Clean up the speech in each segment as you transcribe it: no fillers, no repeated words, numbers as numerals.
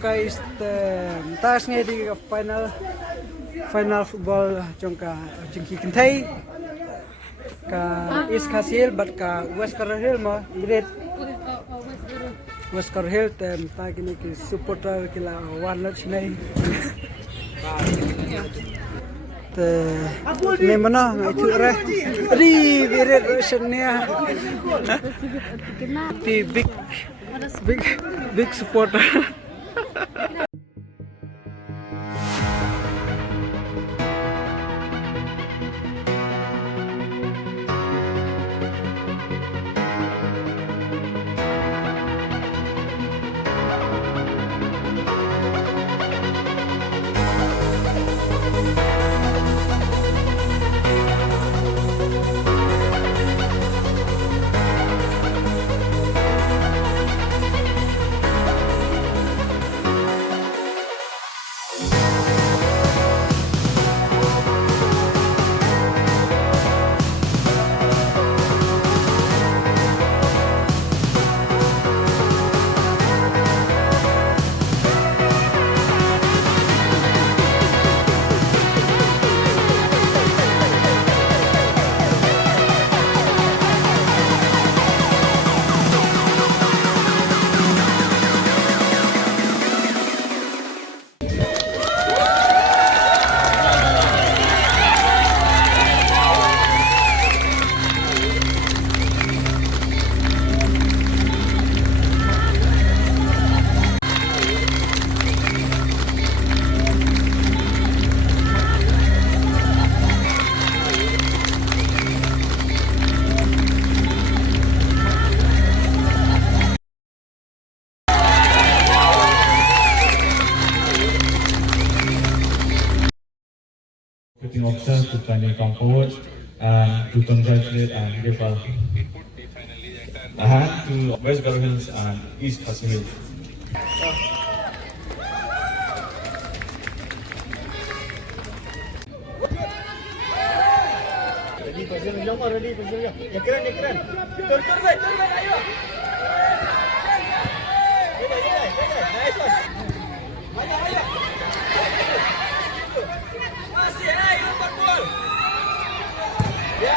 Guys, taas ngay di final football trong cả chương trình kinh tế cả East Khasi Hills but cả West Khasi Hills mà great West Khasi Hills ta kini ki supporter kila one match này ne mana itu re di great rushnya the big supporter. Officer to training Kput and to congratulate and give a hand to West Garo Hills and East Khasi Hills. Ready, position jom, ready, position jom. Ya keren, Tur, ayo. Nice one. Ayo. Masih, umpan bola. Ya.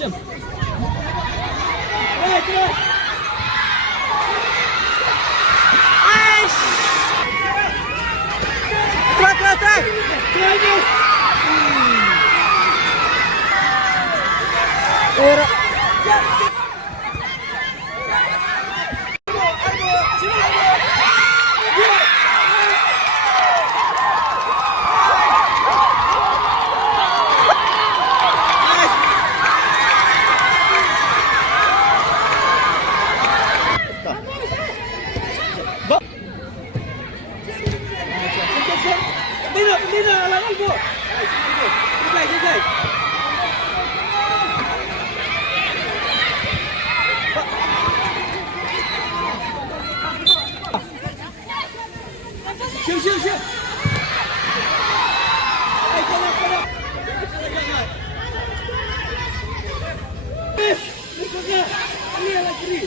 Siap. Try. Lina, Albo. Selesai. Siap. Kanan. Miskorda. Ini lagi.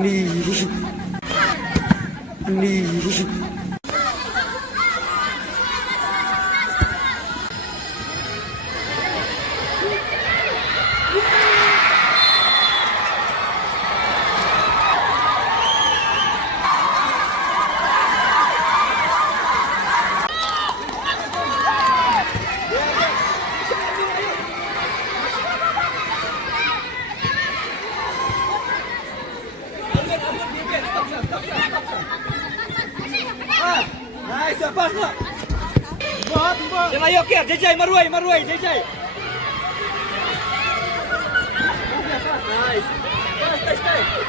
นี่Jangan ayo Ker, jajai maruai, jajai. Nice. Stay.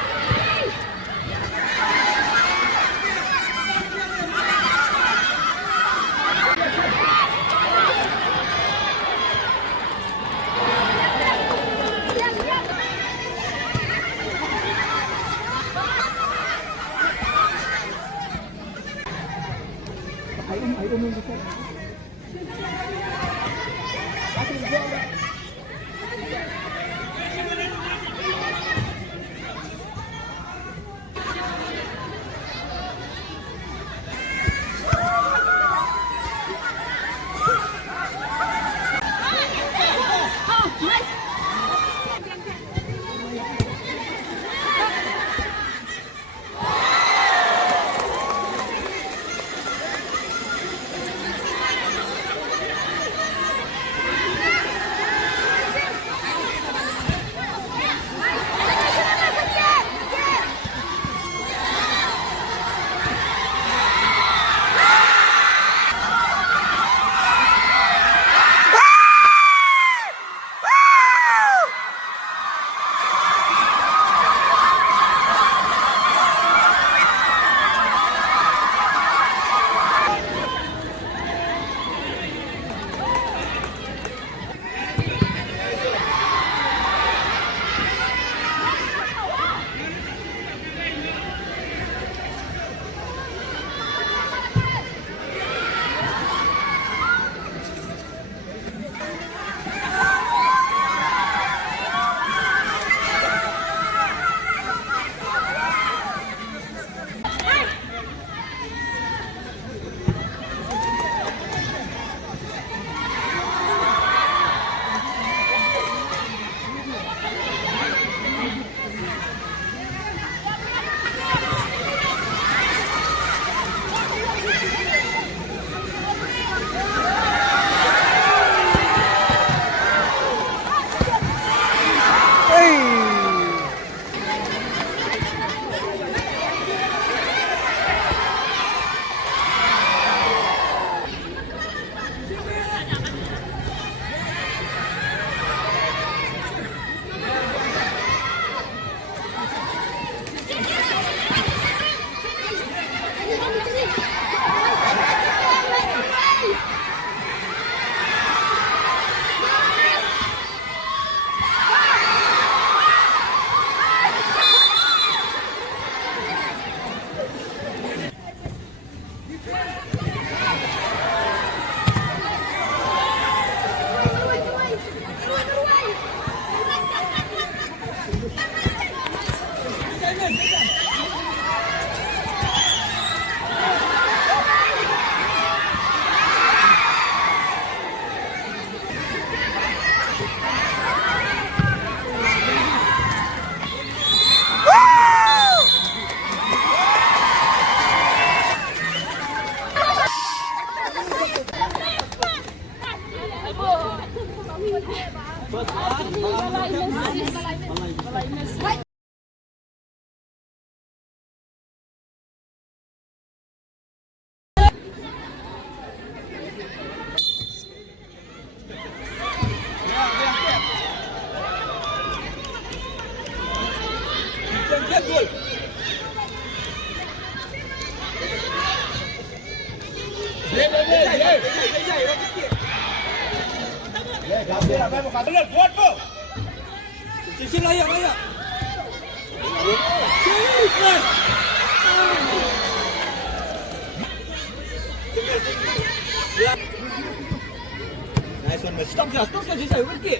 Nice one, stop saja, saya berhenti.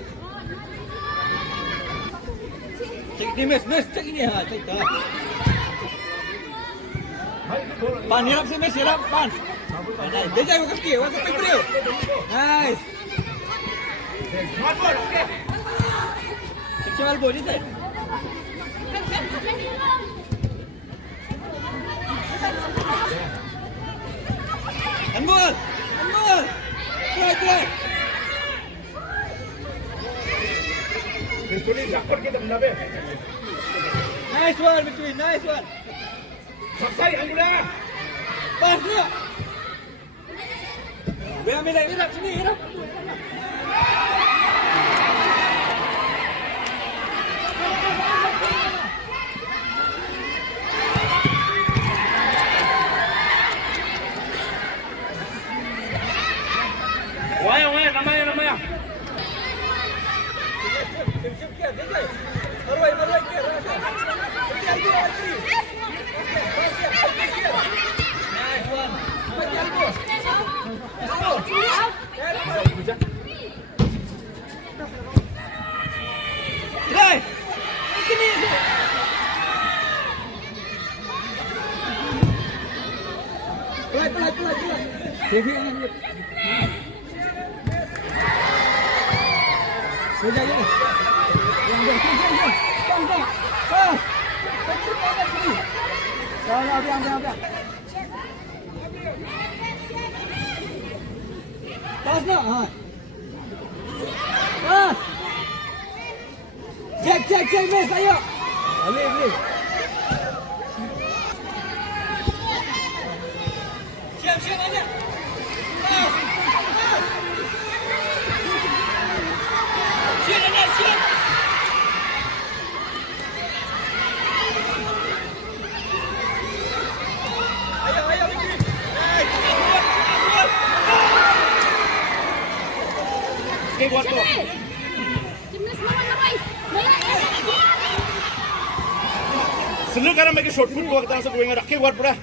Cek ini, miss, cek ini ha, cek dah. Pan, hirap si Messi, hirap, Pan. Dia jago kaki, what's the big deal? Nice. Section Albo, ni tak? Handball! Handball! Try! Nice one between, nice one. Selesai Anggulan. Pas dia. Biar ambil hirap sini, hirap. Waya, namanya. Pas nak? Pas. Cek, Miss, ayo. Boleh. Siap aja. Pas. Siap. Ayo, bikin. Okay, buat tu. Senang kan mereka short foot buat kita langsung goyang rakyat buat pura.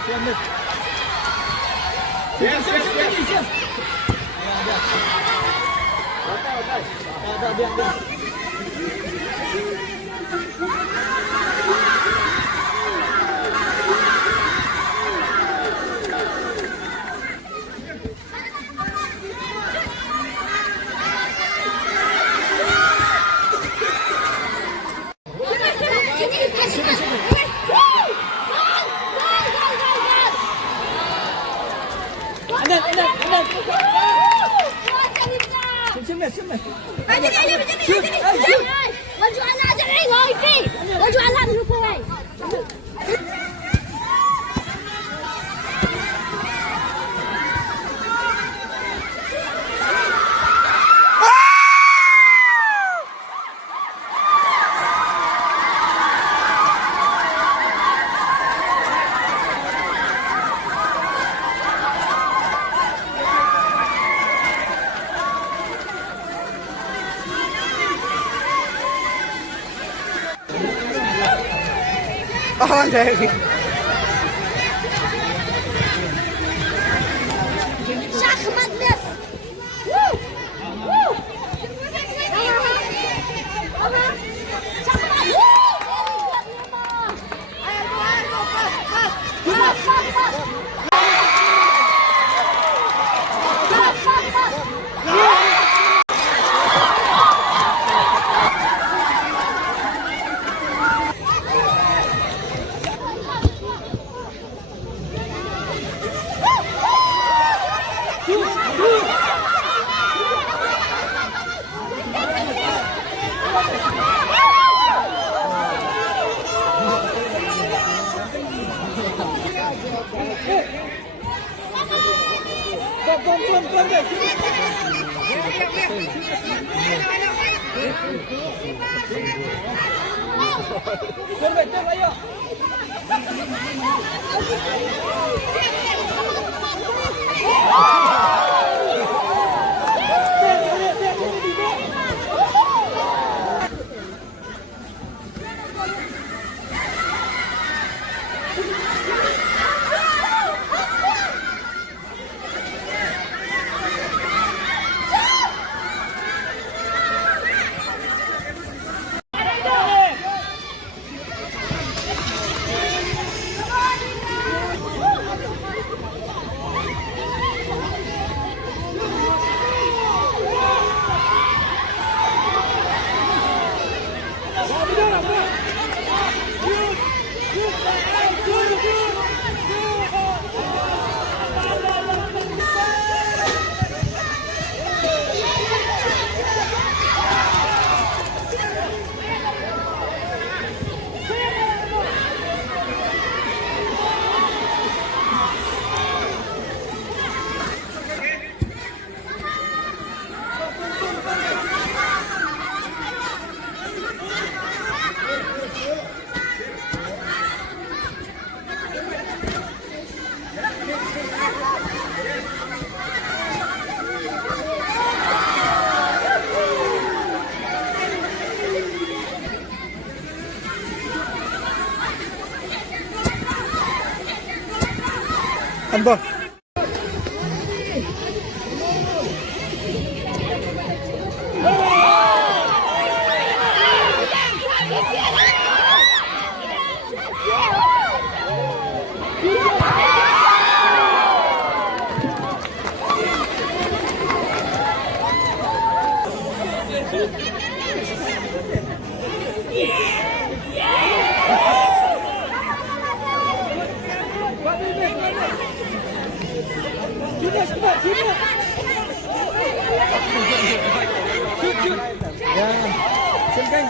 Yes. Biar. Sini. Laju anak aja ni, ngoi fi. Laju anak dulu kau. Oh, dari. Şahmat mes. Woo! Şahmat. Albo.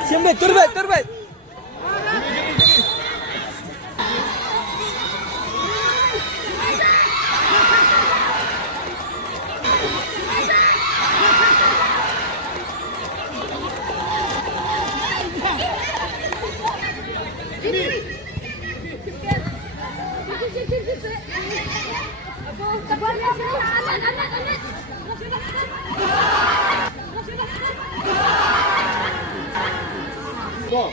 Siempre, terbaik. Go.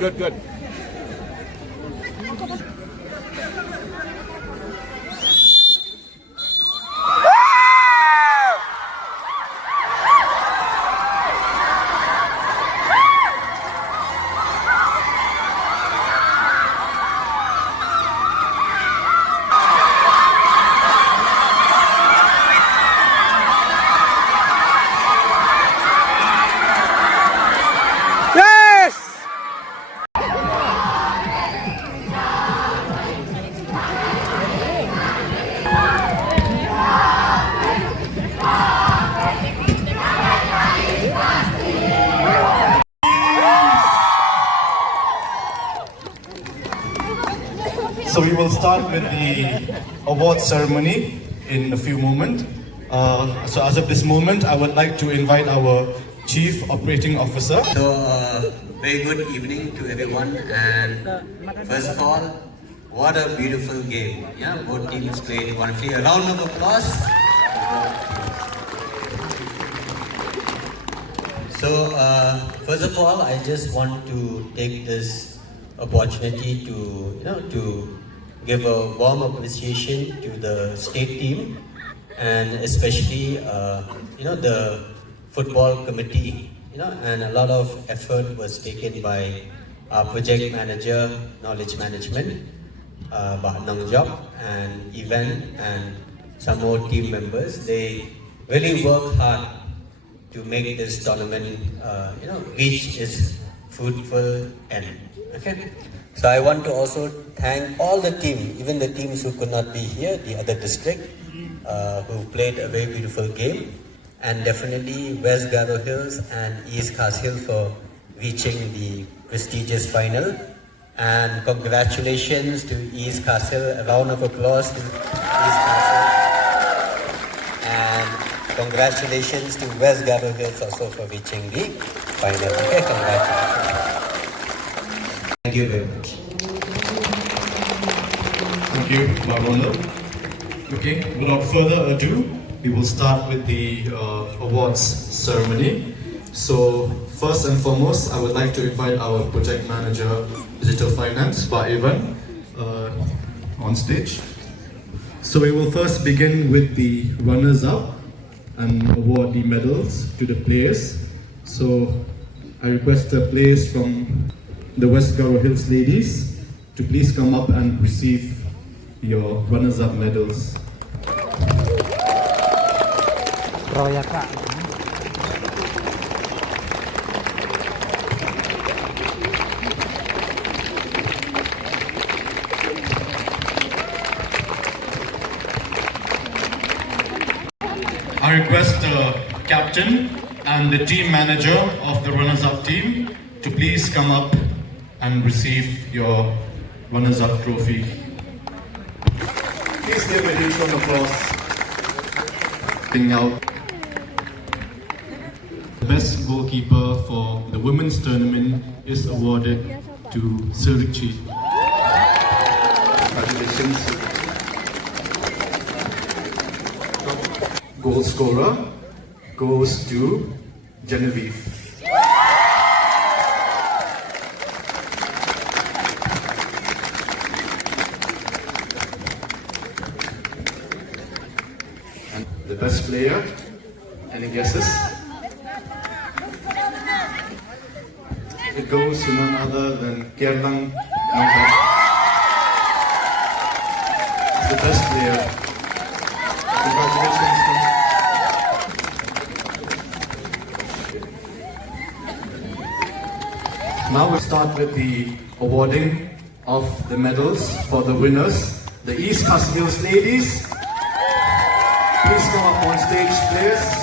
Good. So we will start with the award ceremony in a few moments. So as of this moment, I would like to invite our Chief Operating Officer. So, very good evening to everyone, and first of all, what a beautiful game. Yeah, both teams played wonderfully. A round of applause. So, first of all, I just want to take this opportunity to to give a warm appreciation to the state team, and especially the football committee. And a lot of effort was taken by our project manager, knowledge management, Bah Nang Job, and event, and some more team members. They really work hard to make this tournament, reach its fruitful end. Okay. So I want to also thank all the team, even the teams who could not be here, the other district, who played a very beautiful game, and definitely West Garo Hills and East Khasi Hills for reaching the prestigious final. And congratulations to East Khasi Hills. A round of applause to East Khasi Hills. And congratulations to West Garo Hills also for reaching the final. Okay, congratulations. Thank you very much. Thank you, Baronel. Okay, without further ado, we will start with the awards ceremony. So, first and foremost, I would like to invite our project manager, Digital Finance, Pak Evan, on stage. So we will first begin with the runners-up and award the medals to the players. So I request the players from the West Garo Hills ladies to please come up and receive your runners-up medals. I request the captain and the team manager of the runners-up team to please come up and receive your runners-up trophy. Please give a huge round of applause. Out. The best goalkeeper for the women's tournament is awarded to Silvichi. Congratulations. Goal scorer goes to Genevieve. And the best player, any guesses? It goes to none other than Kerlang Nangka. He's the best player. Congratulations. Now we'll start with the awarding of the medals for the winners. The East Khasi Hills ladies, please come up on stage, please.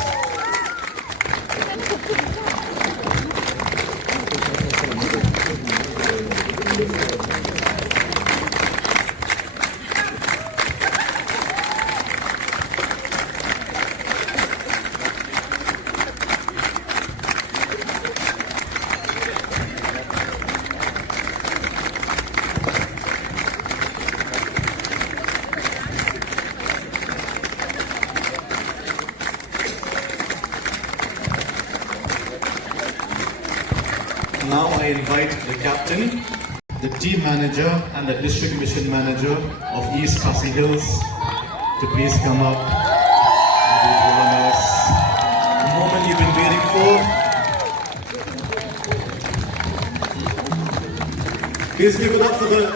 Now I invite the captain, the team manager and the district mission manager of East Khasi Hills to please come up and do the honors. The moment you've been waiting for. Please give it up for the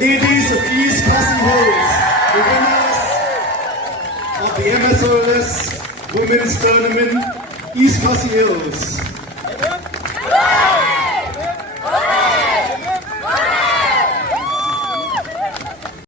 ladies of East Khasi Hills, the winners of the Msrls Women's Tournament, East Khasi Hills.